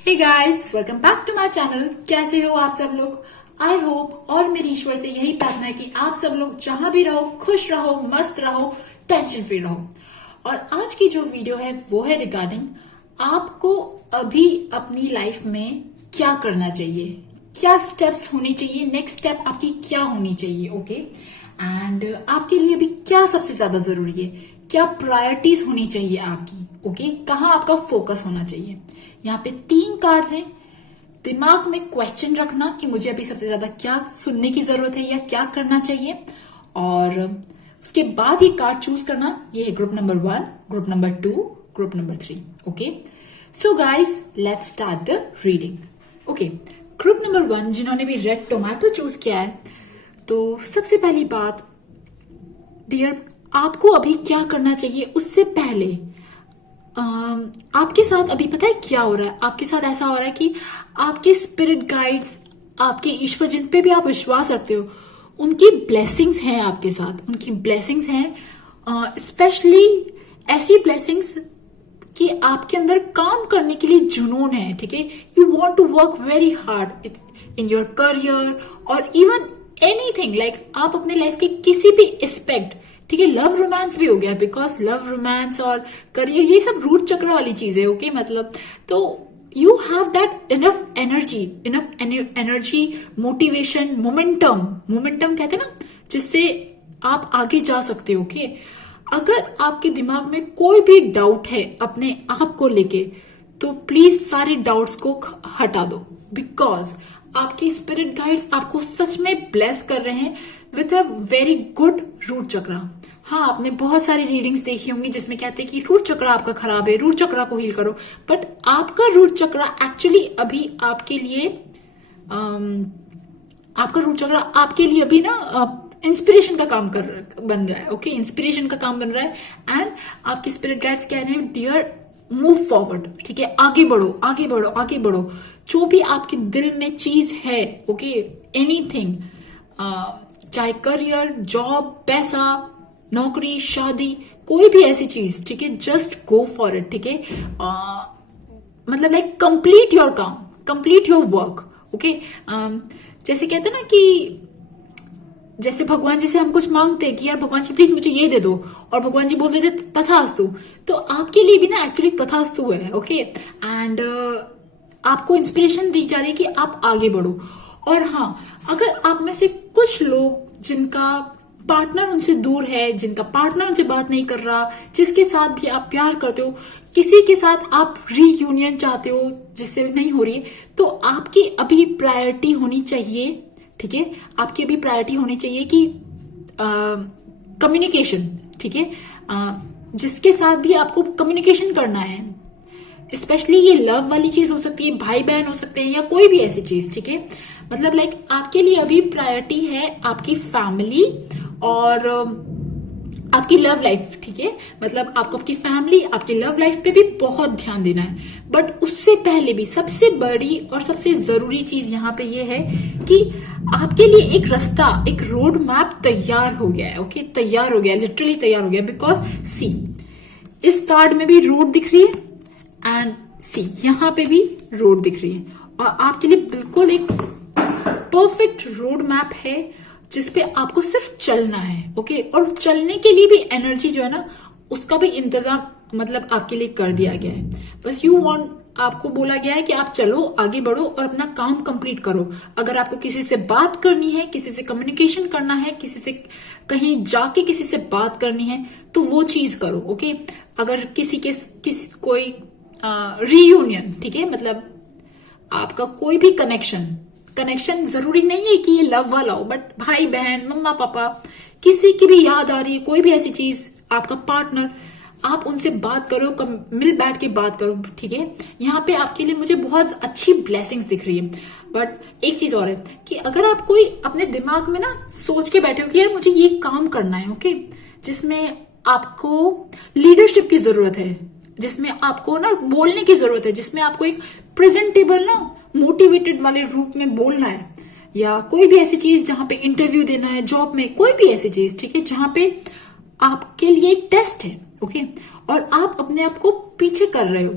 Hey guys, welcome back to my channel. कैसे हो आप सब लोग? आई होप और मेरी ईश्वर से यही प्रार्थना है कि आप सब लोग जहां भी रहो खुश रहो, मस्त रहो, टेंशन फ्री रहो। और आज की जो वीडियो है वो है रिगार्डिंग आपको अभी अपनी लाइफ में क्या करना चाहिए, क्या स्टेप्स होनी चाहिए, नेक्स्ट स्टेप आपकी क्या होनी चाहिए। ओके एंड आपके लिए अभी क्या सबसे ज्यादा जरूरी है, क्या प्रायोरिटीज होनी चाहिए आपकी। ओके कहाँ आपका फोकस होना चाहिए। यहाँ पे 3 कार्ड हैं। दिमाग में क्वेश्चन रखना कि मुझे अभी सबसे ज्यादा क्या सुनने की जरूरत है या क्या करना चाहिए, और उसके बाद ये कार्ड चूज करना। ये है group number 1, group number 2, group number 3। Okay so guys let's start the reading. Okay group number 1 जिन्होंने भी रेड टोमेटो चूज किया है, तो सबसे पहली बात डियर, आपको अभी क्या करना चाहिए उससे पहले आपके साथ अभी पता है क्या हो रहा है। आपके साथ ऐसा हो रहा है कि आपके स्पिरिट गाइड्स, आपके ईश्वर जिन पे भी आप विश्वास रखते हो, उनकी ब्लेसिंग्स हैं आपके साथ। उनकी ब्लेसिंग्स हैं, स्पेशली ऐसी ब्लेसिंग्स कि आपके अंदर काम करने के लिए जुनून है। ठीक है, you want to work very hard in your career और इवन एनीथिंग लाइक आप अपने लाइफ के किसी भी एस्पेक्ट, ठीक है, लव रोमांस भी हो गया, बिकॉज लव रोमांस और करियर ये सब रूट चक्र वाली चीज है। ओके मतलब तो you have that enough energy, motivation, momentum कहते हैं ना, जिससे आप आगे जा सकते हो। ओके अगर आपके दिमाग में कोई भी डाउट है अपने आप को लेके, तो प्लीज सारे डाउट्स को हटा दो, बिकॉज आपकी स्पिरिट गाइड्स आपको सच में ब्लेस कर रहे हैं with a very good root chakra. हाँ, आपने बहुत सारी रीडिंग्स देखी होंगी जिसमें कहते हैं कि रूट चक्र आपका खराब है, रूट चक्र को हील करो, बट आपका रूट चक्र एक्चुअली अभी आपके लिए आपका रूट चक्र आपके लिए अभी ना इंस्पिरेशन का काम बन रहा है। ओके इंस्पिरेशन का काम बन रहा है एंड आपकी स्पिरिट गाइड्स कह रहे हैं डियर मूव फॉरवर्ड। ठीक है, आगे बढ़ो, आगे बढ़ो, आगे बढ़ो। जो भी आपके दिल में चीज है, ओके एनीथिंग, चाहे करियर, जॉब, पैसा, नौकरी, शादी, कोई भी ऐसी चीज, ठीक है, जस्ट गो फॉर इट। ठीक है, मतलब लाइक कंप्लीट योर काम, कंप्लीट योर वर्क। ओके जैसे कहते हैं ना कि जैसे भगवान जी से हम कुछ मांगते हैं कि यार भगवान जी प्लीज मुझे ये दे दो, और भगवान जी बोल देते तथास्तु, तो आपके लिए भी ना एक्चुअली तथास्तु है। ओके एंड आपको इंस्पिरेशन दी जा रही है कि आप आगे बढ़ो। और हाँ, अगर आप में से कुछ लोग जिनका पार्टनर उनसे दूर है, जिनका पार्टनर उनसे बात नहीं कर रहा, जिसके साथ भी आप प्यार करते हो, किसी के साथ आप रीयूनियन चाहते हो जिससे नहीं हो रही है, तो आपकी अभी प्रायोरिटी होनी चाहिए। ठीक है, आपकी अभी प्रायोरिटी होनी चाहिए कि कम्युनिकेशन। ठीक है, जिसके साथ भी आपको कम्युनिकेशन करना है, स्पेशली ये लव वाली चीज हो सकती है, भाई बहन हो सकते हैं या कोई भी ऐसी चीज। ठीक है, मतलब लाइक आपके लिए अभी प्रायोरिटी है आपकी फैमिली और आपकी लव लाइफ। ठीक है, मतलब आपको आपकी फैमिली, आपकी लव लाइफ पे भी बहुत ध्यान देना है। बट उससे पहले भी सबसे बड़ी और सबसे जरूरी चीज यहाँ पे ये है कि आपके लिए एक रास्ता, एक रोड मैप तैयार हो गया है। ओके तैयार हो गया, लिटरली तैयार हो गया, बिकॉज सी इस कार्ड में भी रोड दिख रही है एंड सी यहाँ पे भी रोड दिख रही है, और आपके लिए बिल्कुल एक परफेक्ट रोड मैप है जिसपे आपको सिर्फ चलना है। ओके और चलने के लिए भी एनर्जी जो है ना, उसका भी इंतजाम मतलब आपके लिए कर दिया गया है। बस यू वांट, आपको बोला गया है कि आप चलो, आगे बढ़ो और अपना काम कंप्लीट करो। अगर आपको किसी से बात करनी है, किसी से कम्युनिकेशन करना है, किसी से कहीं जाके किसी से बात करनी है, तो वो चीज करो। ओके अगर कोई रीयूनियन, ठीक है, मतलब आपका कोई भी कनेक्शन जरूरी नहीं है कि ये लव वाला हो, बट भाई बहन, मम्मा पापा, किसी की भी याद आ रही है, कोई भी ऐसी चीज, आपका पार्टनर, आप उनसे बात करो, मिल बैठ के बात करो। ठीक है, यहाँ पे आपके लिए मुझे बहुत अच्छी ब्लेसिंग्स दिख रही है। बट एक चीज और है कि अगर आप कोई अपने दिमाग में ना सोच के बैठे हो कि यार मुझे ये काम करना है, ओके, जिसमें आपको लीडरशिप की जरूरत है, जिसमें आपको ना बोलने की जरूरत है, जिसमें आपको एक प्रेजेंटेबल ना मोटिवेटेड वाले रूप में बोलना है, या कोई भी ऐसी चीज जहां पे इंटरव्यू देना है, जॉब में कोई भी ऐसी चीज, ठीक है, जहां पे आपके लिए एक टेस्ट है। ओके और आप अपने आप को पीछे कर रहे हो,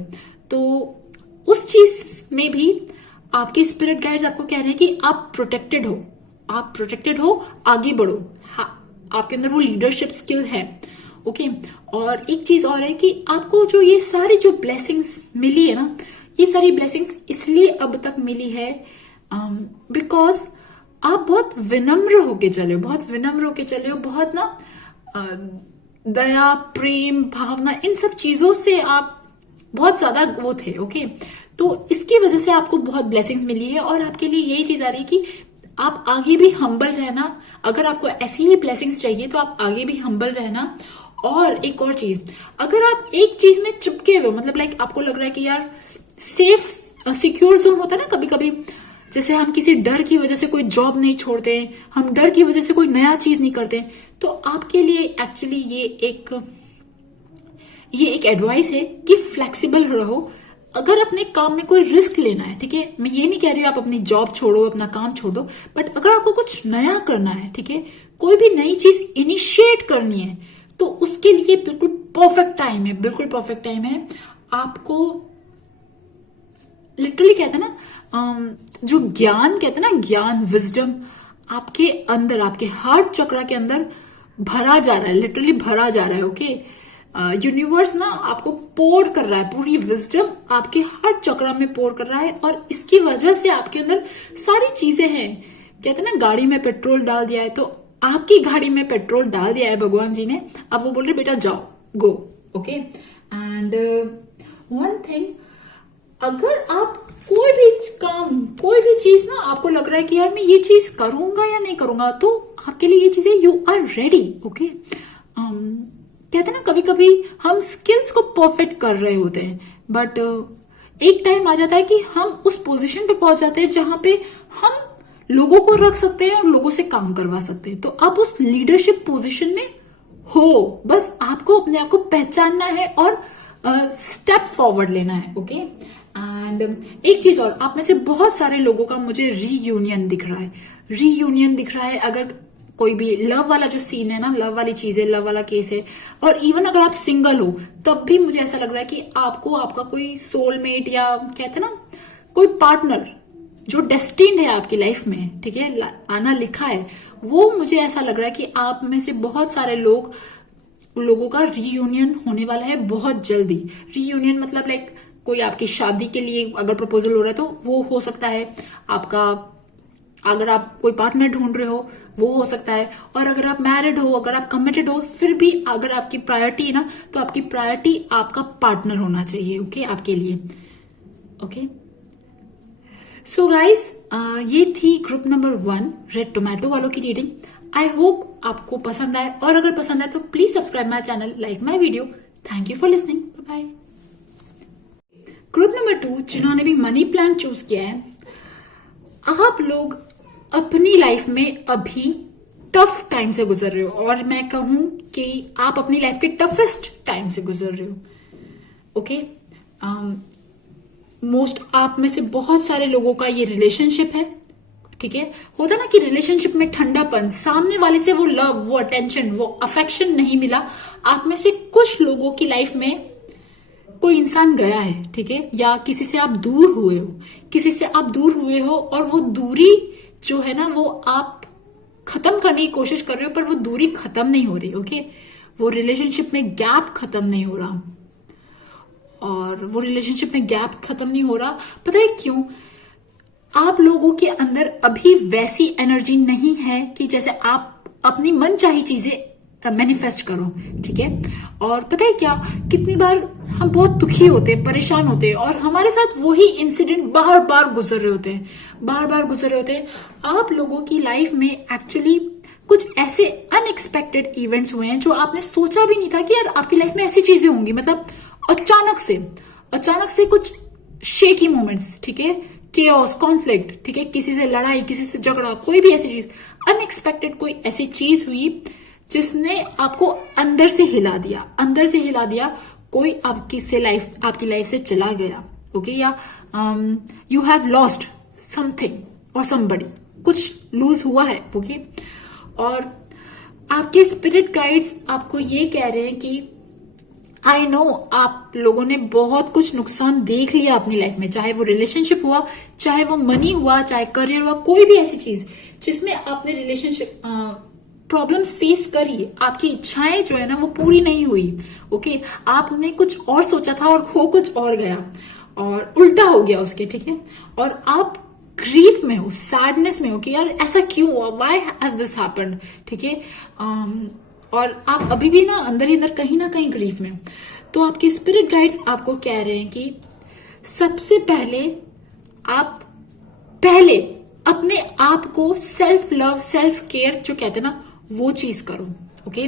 तो उस चीज में भी आपके स्पिरिट गाइड्स आपको कह रहे हैं कि आप प्रोटेक्टेड हो, आप प्रोटेक्टेड हो, आगे बढ़ो। हाँ, आपके अंदर वो लीडरशिप स्किल है। ओके, और एक चीज और है कि आपको जो ये सारी जो ब्लेसिंग्स मिली है ना, ये सारी ब्लेसिंग्स इसलिए अब तक मिली है बिकॉज आप बहुत विनम्र होके चले हो, बहुत विनम्र होके चले हो, बहुत ना दया, प्रेम, भावना, इन सब चीजों से आप बहुत ज्यादा वो थे। ओके, तो इसकी वजह से आपको बहुत ब्लेसिंग्स मिली है और आपके लिए यही चीज आ रही है कि आप आगे भी हम्बल रहना। अगर आपको ऐसी ही ब्लेसिंग्स चाहिए तो आप आगे भी हम्बल रहना। और एक और चीज, अगर आप एक चीज में चिपके हुए, मतलब लाइक आपको लग रहा है कि यार सेफ सिक्योर जोन होता है ना कभी कभी, जैसे हम किसी डर की वजह से कोई जॉब नहीं छोड़ते, हम डर की वजह से कोई नया चीज नहीं करते, तो आपके लिए एक्चुअली ये एक एडवाइस है कि फ्लेक्सिबल रहो। अगर अपने काम में कोई रिस्क लेना है, ठीक है, मैं ये नहीं कह रही हूं आप अपनी जॉब छोड़ो, अपना काम छोड़ दो, बट अगर आपको कुछ नया करना है, ठीक है, कोई भी नई चीज इनिशिएट करनी है, तो उसके लिए बिल्कुल परफेक्ट टाइम है, बिल्कुल परफेक्ट टाइम है। आपको लिटरली कहते हैं ना जो ज्ञान कहते हैं ना, ज्ञान, विजडम आपके अंदर, आपके हार्ट चक्रा के अंदर भरा जा रहा है, लिटरली भरा जा रहा है। ओके, यूनिवर्स ना आपको पोर कर रहा है, पूरी विजडम आपके हार्ट चक्रा में पोर कर रहा है, और इसकी वजह से आपके अंदर सारी चीजें हैं। कहते हैं ना गाड़ी में पेट्रोल डाल दिया है, तो आपकी गाड़ी में पेट्रोल डाल दिया है भगवान जी ने। अब वो बोल रहे बेटा जाओ, गो। ओके, एंड वन थिंग, अगर आप कोई भी काम, कोई भी चीज ना आपको लग रहा है कि यार मैं ये चीज करूंगा या नहीं करूंगा, तो आपके लिए ये चीज है, यू आर रेडी। ओके, कहते हैं ना कभी कभी हम स्किल्स को परफेक्ट कर रहे होते हैं, बट एक टाइम आ जाता है कि हम उस पोजीशन पे पहुंच जाते हैं जहां पे हम लोगों को रख सकते हैं और लोगों से काम करवा सकते हैं। तो आप उस लीडरशिप पोजीशन में हो, बस आपको अपने आप को पहचानना है और स्टेप फॉरवर्ड लेना है। ओके, एंड एक चीज और, आप में से बहुत सारे लोगों का मुझे रीयूनियन दिख रहा है, रीयूनियन दिख रहा है। अगर कोई भी लव वाला जो सीन है ना, लव वाली चीज है, लव वाला केस है, और इवन अगर आप सिंगल हो तब भी मुझे ऐसा लग रहा है कि आपको आपका कोई सोलमेट या कहते हैं ना कोई पार्टनर जो डेस्टिन्ड है आपकी लाइफ में, ठीक है, आना लिखा है, वो मुझे ऐसा लग रहा है कि आप में से बहुत सारे लोगों का रीयूनियन होने वाला है बहुत जल्दी। रीयूनियन मतलब लाइक कोई आपकी शादी के लिए अगर प्रपोजल हो रहा है तो वो हो सकता है आपका, अगर आप कोई पार्टनर ढूंढ रहे हो वो हो सकता है, और अगर आप मैरिड हो, अगर आप कमिटेड हो, फिर भी अगर आपकी प्रायोरिटी है ना, तो आपकी प्रायोरिटी आपका पार्टनर होना चाहिए। ओके, आपके लिए। ओके, सो गाइस, ये थी ग्रुप नंबर 1 रेड टोमेटो वालों की रीडिंग। आई होप आपको पसंद आए, और अगर पसंद आए तो please subscribe my channel, like my video. Thank you for listening, bye bye. Group number 2 जिन्होंने भी मनी प्लान चूज किया है, आप लोग अपनी लाइफ में अभी टफ टाइम से गुजर रहे हो, और मैं कहूं कि आप अपनी लाइफ के टफेस्ट टाइम से गुजर रहे हो। ओके, मोस्ट आप में से बहुत सारे लोगों का ये रिलेशनशिप है, ठीक है। होता ना कि रिलेशनशिप में ठंडापन, सामने वाले से वो लव, वो अटेंशन, वो अफेक्शन नहीं मिला। आप में से कुछ लोगों की लाइफ में कोई इंसान गया है, ठीक है, या किसी से आप दूर हुए हो, किसी से आप दूर हुए हो, और वो दूरी जो है ना वो आप खत्म करने की कोशिश कर रहे हो, पर वो दूरी खत्म नहीं हो रही। ओके, वो रिलेशनशिप में गैप खत्म नहीं हो रहा, और वो रिलेशनशिप में गैप खत्म नहीं हो रहा, पता है क्यों? आप लोगों के अंदर अभी वैसी एनर्जी नहीं है कि जैसे आप अपनी मनचाही चीजें मैनिफेस्ट करो, ठीक है। और पता है क्या, कितनी बार हम बहुत दुखी होते हैं, परेशान होते हैं, और हमारे साथ वही इंसिडेंट बार बार गुजर रहे होते हैं, बार बार गुजर रहे होते हैं। आप लोगों की लाइफ में एक्चुअली कुछ ऐसे अनएक्सपेक्टेड इवेंट्स हुए हैं जो आपने सोचा भी नहीं था कि यार आपकी लाइफ में ऐसी चीजें होंगी। मतलब अचानक से कुछ शेकी मोमेंट्स, ठीक है, केओस, कॉन्फ्लिक्ट, ठीक है, किसी से लड़ाई, किसी से झगड़ा, कोई भी ऐसी चीज अनएक्सपेक्टेड, कोई ऐसी चीज हुई जिसने आपको अंदर से हिला दिया, कोई आपकी लाइफ से चला गया। ओके, या यू हैव लॉस्ट समथिंग और समबडी, कुछ लूज हुआ है। ओके, और आपके स्पिरिट गाइड्स आपको ये कह रहे हैं कि आई नो आप लोगों ने बहुत कुछ नुकसान देख लिया अपनी लाइफ में, चाहे वो रिलेशनशिप हुआ, चाहे वो मनी हुआ, चाहे करियर हुआ, कोई भी ऐसी चीज जिसमें आपने रिलेशनशिप प्रॉब्लम्स फेस करी, आपकी इच्छाएं जो है ना वो पूरी नहीं हुई। ओके, आपने कुछ और सोचा था और हो कुछ और गया और उल्टा हो गया उसके, ठीक है। और आप ग्रीफ में हो, सैडनेस में हो कि यार ऐसा क्यों हुआ, व्हाई हैज दिस हैपेंड, ठीक है। और आप अभी भी ना अंदर ही अंदर कहीं ना कहीं ग्रीफ में हो। तो आपके स्पिरिट गाइड्स आपको कह रहे हैं कि सबसे पहले आप पहले अपने आप को सेल्फ लव, सेल्फ केयर जो कहते हैं ना, वो चीज करो। ओके,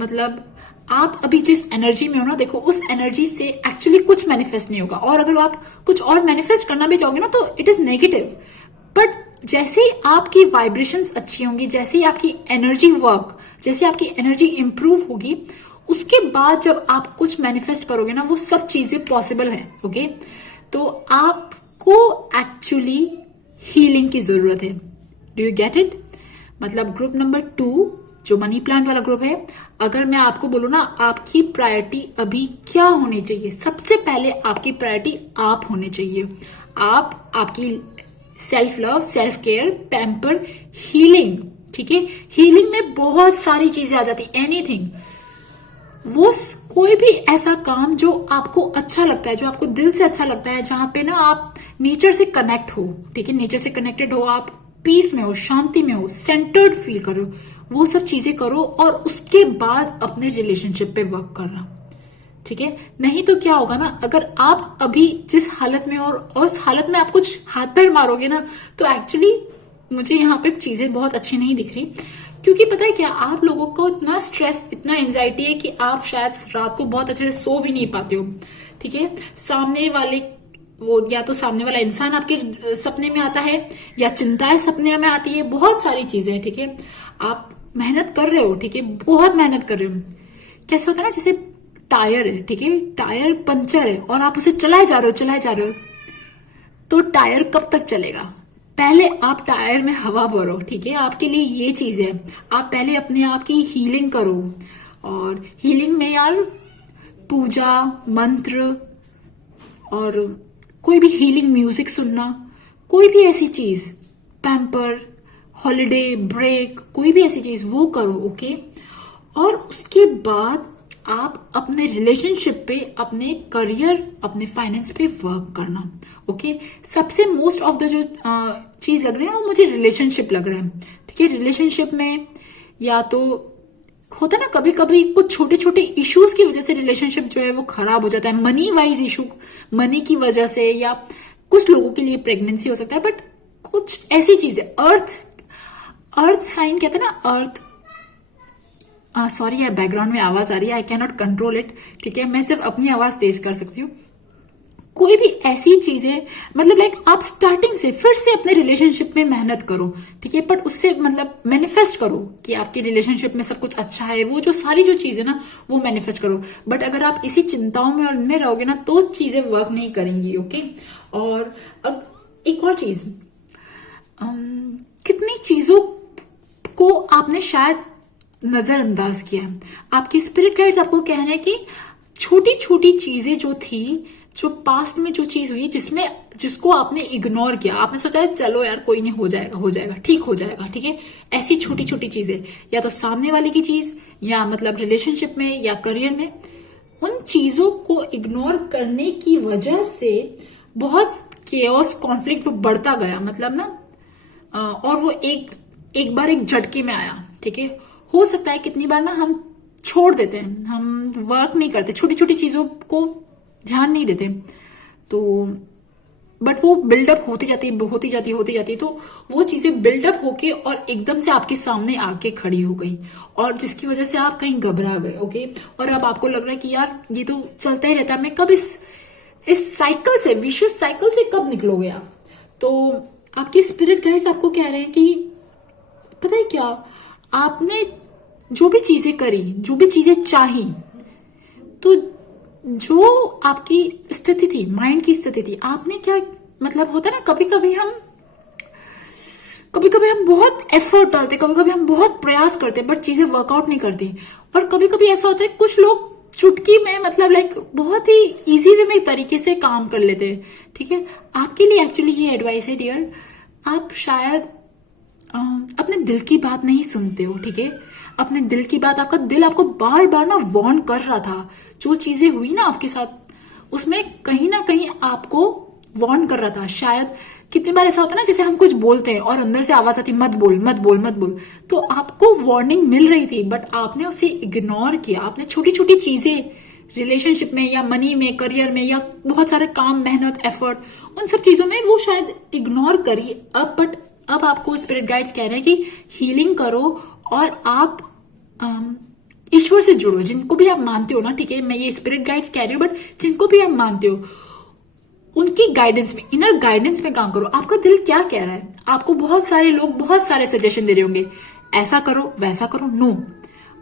मतलब आप अभी जिस एनर्जी में हो ना, देखो उस एनर्जी से एक्चुअली कुछ मैनिफेस्ट नहीं होगा। और अगर आप कुछ और मैनिफेस्ट करना भी चाहोगे ना तो इट इज नेगेटिव। बट जैसे ही आपकी वाइब्रेशंस अच्छी होंगी, जैसे ही आपकी एनर्जी वर्क, जैसे आपकी एनर्जी इंप्रूव होगी, उसके बाद जब आप कुछ मैनिफेस्ट करोगे ना, वो सब चीजें पॉसिबल है। ओके, तो आपको एक्चुअली हीलिंग की जरूरत है। Do you get it? मतलब ग्रुप नंबर 2 जो मनी प्लांट वाला ग्रुप है, अगर मैं आपको बोलूं ना, आपकी प्रायोरिटी अभी क्या होनी चाहिए? सबसे पहले आपकी प्रायोरिटी आप होने चाहिए। आप, आपकी self love, self care, pamper, healing, ठीक है। हीलिंग में बहुत सारी चीजें आ जाती, एनीथिंग, वो कोई भी ऐसा काम जो आपको अच्छा लगता है, जो आपको दिल से अच्छा लगता है, जहां पे ना आप नेचर से कनेक्ट हो, ठीक है, नेचर से कनेक्टेड हो, आप पीस में हो, शांति में हो, सेंटर्ड फील करो, वो सब चीजें करो। और उसके बाद अपने रिलेशनशिप पे वर्क करना, ठीक है। नहीं तो क्या होगा ना, अगर आप अभी जिस हालत में और उस हालत में आप कुछ हाथ पैर मारोगे ना, तो एक्चुअली मुझे यहाँ पे चीजें बहुत अच्छी नहीं दिख रही। क्योंकि पता है क्या, आप लोगों को इतना स्ट्रेस, इतना एंजाइटी है कि आप शायद रात को बहुत अच्छे से सो भी नहीं पाते हो, ठीक है। सामने वाले, वो या तो सामने वाला इंसान आपके सपने में आता है, या चिंताएं सपने में आती है, बहुत सारी चीजें, ठीक है। आप मेहनत कर रहे हो, ठीक है, बहुत मेहनत कर रहे हो। कैसे होता है ना, जैसे टायर है, ठीक है, टायर पंचर है और आप उसे चलाए जा रहे हो, चलाए जा रहे हो, तो टायर कब तक चलेगा? पहले आप टायर में हवा भरो, ठीक है। आपके लिए ये चीज है, आप पहले अपने आप की हीलिंग करो। और हीलिंग में यार पूजा, मंत्र और कोई भी हीलिंग म्यूजिक सुनना, कोई भी ऐसी चीज, पैम्पर, हॉलिडे, ब्रेक, कोई भी ऐसी चीज वो करो। ओके, और उसके बाद आप अपने रिलेशनशिप पे, अपने करियर, अपने फाइनेंस पे वर्क करना। ओके, सबसे मोस्ट ऑफ द जो चीज लग रही है वो मुझे रिलेशनशिप लग रहा है, ठीक है। रिलेशनशिप में या तो होता है ना, कभी कभी कुछ छोटे छोटे इश्यूज की वजह से रिलेशनशिप जो है वो खराब हो जाता है, मनी वाइज इशू, मनी की वजह से, या कुछ लोगों के लिए प्रेगनेंसी हो सकता है। बट कुछ ऐसी चीजें, अर्थ साइन कहते हैं ना, अर्थ, सॉरी यार बैकग्राउंड में आवाज आ रही है, I can not control it, ठीक है। मैं सिर्फ अपनी आवाज तेज कर सकती हूँ। कोई भी ऐसी चीजें, मतलब लाइक आप स्टार्टिंग से फिर से अपने रिलेशनशिप में मेहनत करो, ठीक है। बट उससे मतलब मैनिफेस्ट करो कि आपकी रिलेशनशिप में सब कुछ अच्छा है, वो जो सारी जो चीजें ना वो मैनिफेस्ट करो। बट अगर आप इसी चिंताओं में और उनमें रहोगे ना, तो चीजें वर्क नहीं करेंगी। ओके, और अब एक और चीज, कितनी चीजों को आपने शायद नजरअंदाज किया है। आपकी स्पिरिट गाइड्स आपको कह रहे हैं कि छोटी छोटी चीजें जो थी, जो पास्ट में जो चीज हुई, जिसको आपने इग्नोर किया, आपने सोचा है चलो यार कोई नहीं, हो जाएगा, हो जाएगा, ठीक हो जाएगा, ठीक है। ऐसी छोटी छोटी चीजें, या तो सामने वाले की चीज, या मतलब रिलेशनशिप में या करियर में, उन चीजों को इग्नोर करने की वजह से बहुत केओस, कॉन्फ्लिक्ट वो बढ़ता गया, मतलब ना, और वो एक बार एक झटके में आया, ठीक है। हो सकता है कितनी बार ना हम छोड़ देते हैं, हम वर्क नहीं करते, छोटी छोटी चीजों को ध्यान नहीं देते, तो बट वो बिल्डअप होती जाती, तो वो चीजें बिल्डअप होके और एकदम से आपके सामने आके खड़ी हो गई, और जिसकी वजह से आप कहीं घबरा गए। ओके, और अब आपको लग रहा है कि यार ये तो चलता ही रहता है, मैं कब इस साइकिल से, विशियस साइकिल से कब निकलोगे आप? तो आपके स्पिरिट गाइड्स आपको कह रहे हैं कि पता है क्या, आपने जो भी चीजें करी, जो भी चीजें चाही, तो जो आपकी स्थिति थी, माइंड की स्थिति थी, आपने क्या, मतलब होता है ना, कभी कभी हम बहुत एफर्ट डालते, कभी कभी हम बहुत प्रयास करते, बट चीजें वर्कआउट नहीं करती। और कभी कभी ऐसा होता है कुछ लोग चुटकी में मतलब लाइक बहुत ही इजी वे में तरीके से काम कर लेते हैं, ठीक है। आपके लिए एक्चुअली ये एडवाइस है डियर, आप शायद अपने दिल की बात नहीं सुनते हो, ठीक है। अपने दिल की बात, आपका दिल आपको बार बार ना वार्न कर रहा था, जो चीजें हुई ना आपके साथ उसमें कहीं ना कहीं आपको वार्न कर रहा था। शायद कितनी बार ऐसा होता है ना, जैसे हम कुछ बोलते हैं और अंदर से आवाज आती मत बोल मत बोल मत बोल, तो आपको वार्निंग मिल रही थी बट आपने उसे इग्नोर किया। आपने छोटी छोटी चीजें रिलेशनशिप में या मनी में, करियर में, या बहुत सारे काम, मेहनत, एफर्ट, उन सब चीजों में वो शायद इग्नोर करी। बट अब आपको स्पिरिट गाइड्स कह रहे हैं कि हीलिंग करो और आप ईश्वर से जुड़ो, जिनको भी आप मानते हो ना, ठीक है। मैं ये स्पिरिट गाइड्स कह रही हूँ बट जिनको भी आप मानते हो उनकी गाइडेंस में, इनर गाइडेंस में काम करो। आपका दिल क्या कह रहा है? आपको बहुत सारे लोग बहुत सारे सजेशन दे रहे होंगे, ऐसा करो वैसा करो। नो,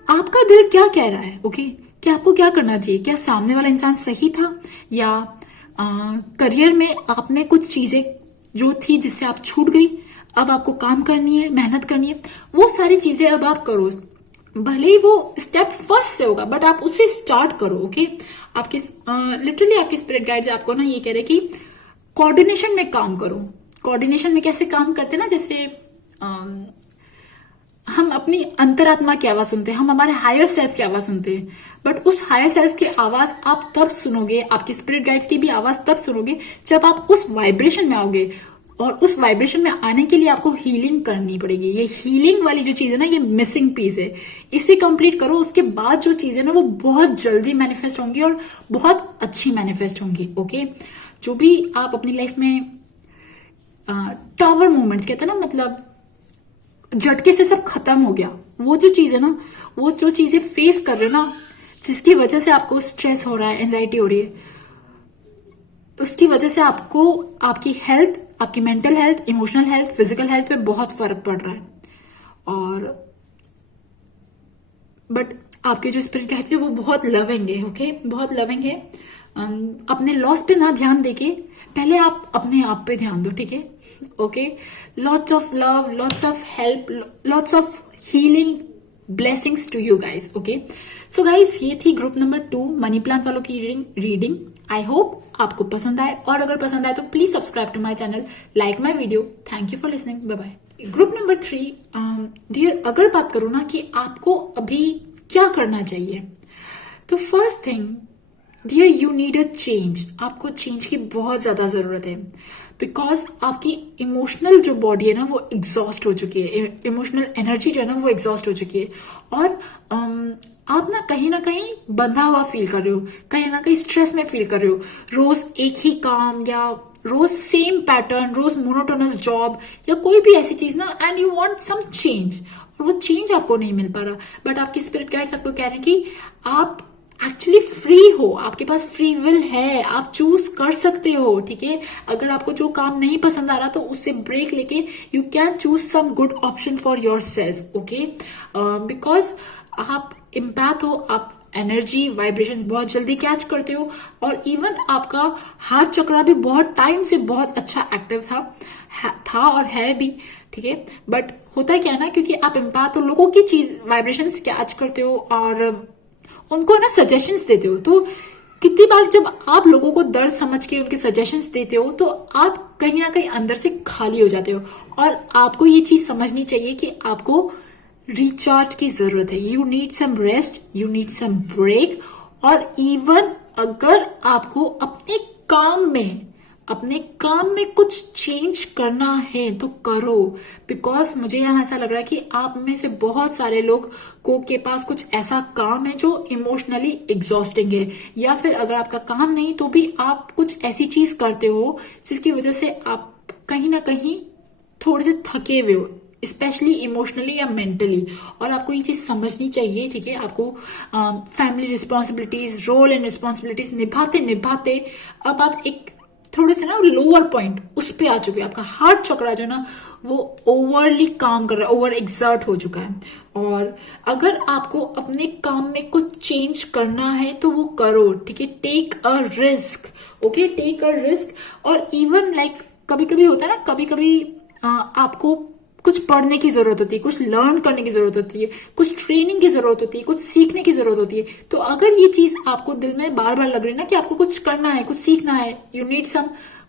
आपका दिल क्या कह रहा है? ओके, क्या आपको क्या करना चाहिए? क्या सामने वाला इंसान सही था, या करियर में आपने कुछ चीजें जो थी जिससे आप छूट गई, अब आपको काम करनी है, मेहनत करनी है, वो सारी चीजें अब आप करो। भले ही वो स्टेप फर्स्ट से होगा बट आप उससे स्टार्ट करो, ओके। आपकी लिटरली आपके स्पिरिट गाइड्स आपको ना ये कह रहे कि कोऑर्डिनेशन में काम करो। कोऑर्डिनेशन में कैसे काम करते हैं ना, जैसे हम अपनी अंतरात्मा की आवाज सुनते हैं, हम हमारे हायर सेल्फ की आवाज सुनते हैं, बट उस हायर सेल्फ की आवाज आप तब सुनोगे, आपके स्पिरिट गाइड्स की भी आवाज तब सुनोगे जब आप उस वाइब्रेशन में आओगे। और उस वाइब्रेशन में आने के लिए आपको हीलिंग करनी पड़ेगी। ये हीलिंग वाली जो चीज है ना, ये मिसिंग पीस है, इसे कंप्लीट करो। उसके बाद जो चीजें ना वो बहुत जल्दी मैनिफेस्ट होंगी और बहुत अच्छी मैनिफेस्ट होंगी, ओके। जो भी आप अपनी लाइफ में टावर मूवमेंट्स कहते हैं ना, मतलब झटके से सब खत्म हो गया, वो जो चीज है ना, वो जो चीजें फेस कर रहे हो ना, जिसकी वजह से आपको स्ट्रेस हो रहा है, एंजाइटी हो रही है, उसकी वजह से आपको आपकी हेल्थ, आपकी mental health, emotional health, physical health पे बहुत फर्क पड़ रहा है। और बट आपके जो स्पिरिट गाइड्स है वो बहुत लविंग है, ओके, बहुत लविंग है। अपने लॉस पे ना ध्यान देके पहले आप अपने आप पे ध्यान दो, ठीक है, okay. Lots of love, lots of help, lots of healing, blessings to you guys, okay. So guys, ये थी ग्रुप नंबर 2 मनी प्लांट वालों की रीडिंग। आई होप आपको पसंद आए, और अगर पसंद आए तो please subscribe to my channel, like my video. Thank you for listening, bye bye. Group number 3, dear, अगर बात करूं ना कि आपको अभी क्या करना चाहिए, तो first thing dear, you need a change. आपको चेंज की बहुत ज्यादा जरूरत है, बिकॉज आपकी इमोशनल जो बॉडी है ना वो एग्जॉस्ट हो चुकी है, इमोशनल एनर्जी जो है ना वो एग्जॉस्ट हो चुकी है। और आप ना कहीं बंधा हुआ फील कर रहे हो, कहीं ना कहीं स्ट्रेस में फील कर रहे हो। रोज एक ही काम, या रोज सेम पैटर्न, रोज मोनोटोनस जॉब, या कोई भी ऐसी चीज ना, and you want some change, और वो चेंज आपको नहीं मिल पा रहा। बट आपकी स्पिरिट गाइड्स आपको कह रहे हैं कि आप एक्चुअली फ्री हो, आपके पास फ्री विल है, आप चूज कर सकते हो, ठीक है। अगर आपको जो काम नहीं पसंद आ रहा तो उससे ब्रेक लेके you can choose some good option for yourself, okay. Because आप इम्पैथ हो, आप एनर्जी, वाइब्रेशंस बहुत जल्दी कैच करते हो, और इवन आपका हार्ट चक्रा भी बहुत टाइम से बहुत अच्छा एक्टिव था और है भी, ठीक है। बट होता क्या है ना, क्योंकि आप इम्पैथ हो, लोगों की चीज वाइब्रेशंस कैच करते हो और उनको ना सजेशंस देते हो, तो कितनी बार जब आप लोगों को दर्द समझ के उनके सजेशंस देते हो तो आप कहीं ना कहीं अंदर से खाली हो जाते हो। और आपको ये चीज समझनी चाहिए कि आपको रिचार्ज की जरूरत है। You need some rest, you need some break. और इवन अगर आपको अपने काम में कुछ चेंज करना है तो करो, बिकॉज मुझे यहाँ ऐसा लग रहा है कि आप में से बहुत सारे लोग के पास कुछ ऐसा काम है जो इमोशनली एग्जॉस्टिंग है, या फिर अगर आपका काम नहीं तो भी आप कुछ ऐसी चीज करते हो जिसकी वजह से आप कहीं ना कहीं थोड़े से थके हुए हो, स्पेशली इमोशनली या मेंटली। और आपको ये चीज समझनी चाहिए, ठीक है। आपको family responsibilities, role and responsibilities निभाते निभाते अब आप एक थोड़े से ना लोअर पॉइंट उस पे आ चुके हैं। आपका हार्ट चक्रा जो है ना वो ओवरली काम कर रहा है, ओवर एक्सर्ट हो चुका है। और अगर आपको अपने काम में कुछ चेंज करना है तो वो करो, ठीक है। Take a risk, okay, take a risk. और इवन लाइक कभी कभी होता है ना, कभी कभी आपको कुछ पढ़ने की जरूरत होती है, कुछ लर्न करने की जरूरत होती है, कुछ ट्रेनिंग की जरूरत होती है, कुछ सीखने की जरूरत होती है। तो अगर ये चीज आपको दिल में बार बार लग रही है ना कि आपको कुछ करना है, कुछ सीखना है, यू नीड सम,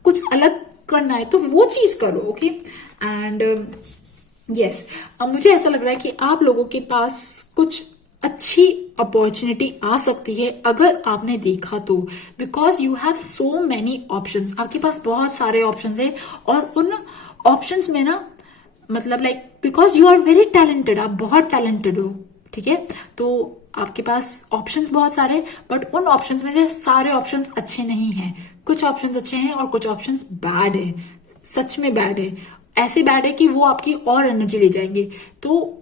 कुछ अलग करना है, तो वो चीज करो। ओके एंड यस, अब मुझे ऐसा लग रहा है कि आप लोगों के पास कुछ अच्छी अपॉर्चुनिटी आ सकती है अगर आपने देखा तो, because you have so many options. आपके पास बहुत सारे ऑप्शंस है और उन ऑप्शंस में ना मतलब like because you are very talented, आप बहुत टैलेंटेड हो, ठीक है। तो आपके पास ऑप्शंस बहुत सारे, बट उन ऑप्शंस में से सारे ऑप्शंस अच्छे नहीं हैं। कुछ ऑप्शंस अच्छे हैं और कुछ ऑप्शंस बैड है, सच में बैड है, ऐसे बैड है कि वो आपकी और एनर्जी ले जाएंगे। तो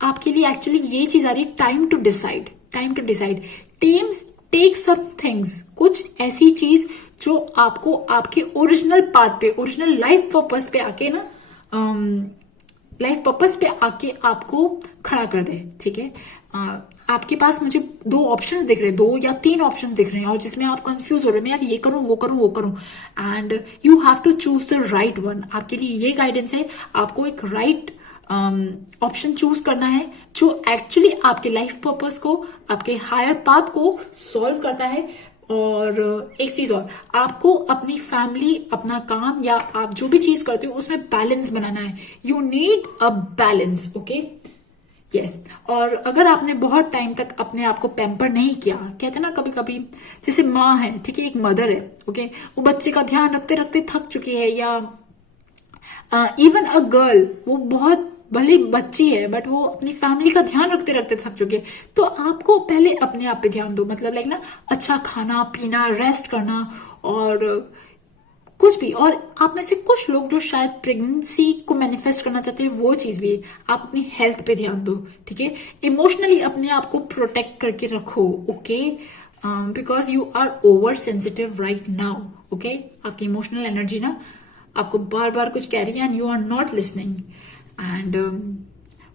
आपके लिए एक्चुअली ये चीज आ रही, time to decide, time to decide, take some things, कुछ ऐसी चीज जो आपको आपके ओरिजिनल पाथ पे, ओरिजिनल लाइफ पर्पस पे आके ना, लाइफ पर्पस पे आके आपको खड़ा कर दे, ठीक है। आपके पास मुझे दो ऑप्शंस दिख रहे हैं, 2 या 3 ऑप्शंस दिख रहे हैं, और जिसमें आप कंफ्यूज हो रहे हैं, यार ये करूं वो करूं वो करूं, and you have to choose the right one. आपके लिए ये गाइडेंस है, आपको एक राइट ऑप्शन चूज करना है जो एक्चुअली आपके लाइफ पर्पस को, आपके हायर पाथ को सॉल्व करता है। और एक चीज और, आपको अपनी फैमिली, अपना काम या आप जो भी चीज करते हो उसमें बैलेंस बनाना है। You need a balance, okay yes. और अगर आपने बहुत टाइम तक अपने आप को पैम्पर नहीं किया, कहते हैं ना कभी कभी, जैसे माँ है, ठीक है, एक मदर है, ओके, वो बच्चे का ध्यान रखते रखते थक चुकी है, या इवन अ गर्ल, वो बहुत भले बच्ची है बट वो अपनी फैमिली का ध्यान रखते रखते थक चुके हैं। तो आपको पहले अपने आप पे ध्यान दो, मतलब लाइक ना, अच्छा खाना पीना, रेस्ट करना, और कुछ भी। और आप में से कुछ लोग जो शायद प्रेगनेंसी को मैनिफेस्ट करना चाहते हैं, वो चीज भी, आप अपनी हेल्थ पे ध्यान दो, ठीक है। इमोशनली अपने आप को प्रोटेक्ट करके रखो, okay, because you are over sensitive right now, okay. आपकी इमोशनल एनर्जी ना आपको बार बार कुछ कह रही है and you are not listening. And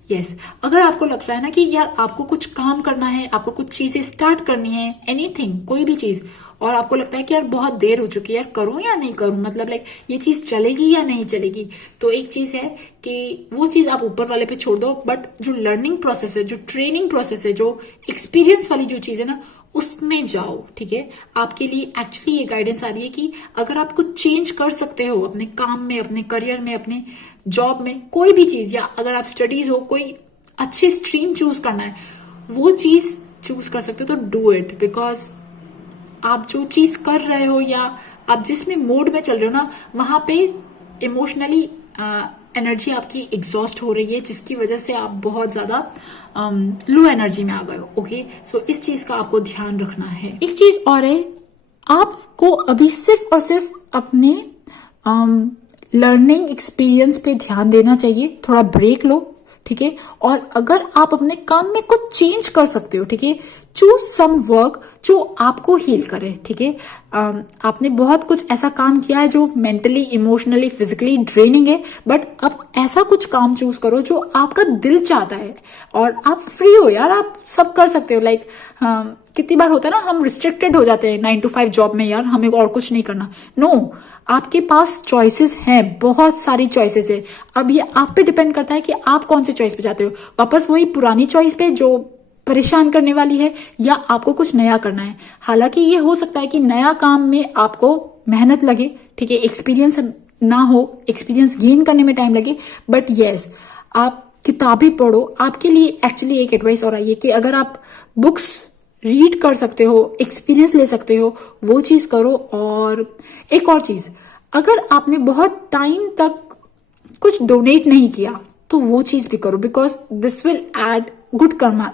yes, अगर आपको लगता है ना कि यार आपको कुछ काम करना है, आपको कुछ चीजें स्टार्ट करनी है, एनीथिंग, कोई भी चीज, और आपको लगता है कि यार बहुत देर हो चुकी है, यार करूं या नहीं करूं, मतलब लाइक ये चीज चलेगी या नहीं चलेगी, तो एक चीज है कि वो चीज आप ऊपर वाले पे छोड़ दो, बट जो लर्निंग प्रोसेस है, जो ट्रेनिंग प्रोसेस है, जो एक्सपीरियंस वाली जो चीज है ना, उसमें जाओ, ठीक है। आपके लिए एक्चुअली ये गाइडेंस आ रही है कि अगर आप कुछ चेंज कर सकते हो अपने काम में, अपने करियर में, अपने जॉब में, कोई भी चीज, या अगर आप स्टडीज हो, कोई अच्छी स्ट्रीम चूज करना है, वो चीज चूज कर सकते हो, तो डू इट। बिकॉज आप जो चीज कर रहे हो या आप जिसमें मोड में चल रहे हो ना, वहां पे इमोशनली एनर्जी आपकी एग्जॉस्ट हो रही है, जिसकी वजह से आप बहुत ज्यादा लो एनर्जी में आ गए हो, ओके। सो इस चीज का आपको ध्यान रखना है। एक चीज और है, आपको अभी सिर्फ और सिर्फ अपने लर्निंग एक्सपीरियंस पे ध्यान देना चाहिए, थोड़ा ब्रेक लो, ठीक है। और अगर आप अपने काम में कुछ चेंज कर सकते हो, ठीक है, चूज सम वर्क जो आपको हील करे, ठीक है। आपने बहुत कुछ ऐसा काम किया है जो मेंटली, इमोशनली, फिजिकली ड्रेनिंग है, बट अब ऐसा कुछ काम चूज करो जो आपका दिल चाहता है, और आप फ्री हो यार, आप सब कर सकते हो। लाइक कितनी बार होता है ना, हम रिस्ट्रिक्टेड हो जाते हैं 9 to 5 जॉब में, यार हमें और कुछ नहीं करना। नो, आपके पास चॉइसेस हैं, बहुत सारी चॉइसेस है। अब ये आप पे डिपेंड करता है कि आप कौन से चॉइस पे जाते हो, वापस वही पुरानी चॉइस पे जो परेशान करने वाली है, या आपको कुछ नया करना है। हालांकि ये हो सकता है कि नया काम में आपको मेहनत लगे, ठीक है, एक्सपीरियंस ना हो, एक्सपीरियंस गेन करने में टाइम लगे, बट यस, आप किताबें पढ़ो। आपके लिए एक्चुअली एक एडवाइस और आई है कि अगर आप बुक्स रीड कर सकते हो, एक्सपीरियंस ले सकते हो, वो चीज करो। और एक और चीज, अगर आपने बहुत टाइम तक कुछ डोनेट नहीं किया, तो वो चीज भी करो, because this will add good karma,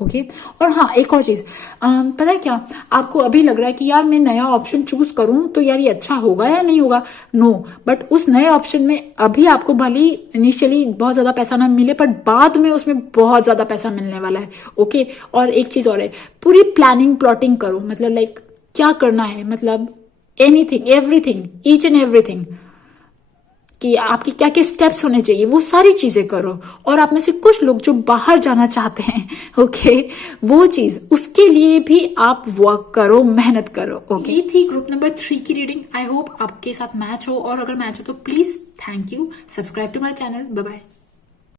okay. और हाँ, एक और चीज, पता है क्या, आपको अभी लग रहा है कि यार मैं नया ऑप्शन चूज करूं तो यार ये अच्छा होगा या नहीं होगा, नो, बट उस नए ऑप्शन में अभी आपको भले इनिशियली बहुत ज्यादा पैसा ना मिले, बट बाद में उसमें बहुत ज्यादा पैसा मिलने वाला है, ओके। और एक चीज और है, पूरी प्लानिंग प्लॉटिंग करो, मतलब लाइक क्या करना है, मतलब anything, everything, each and everything, कि आपके क्या क्या स्टेप्स होने चाहिए, वो सारी चीजें करो। और आप में से कुछ लोग जो बाहर जाना चाहते हैं, ओके, वो चीज, उसके लिए भी आप वर्क करो, मेहनत करो। ओके, ये थी ग्रुप नंबर 3 की रीडिंग। आई होप आपके साथ मैच हो, और अगर मैच हो तो please thank you, subscribe to my channel. Bye bye.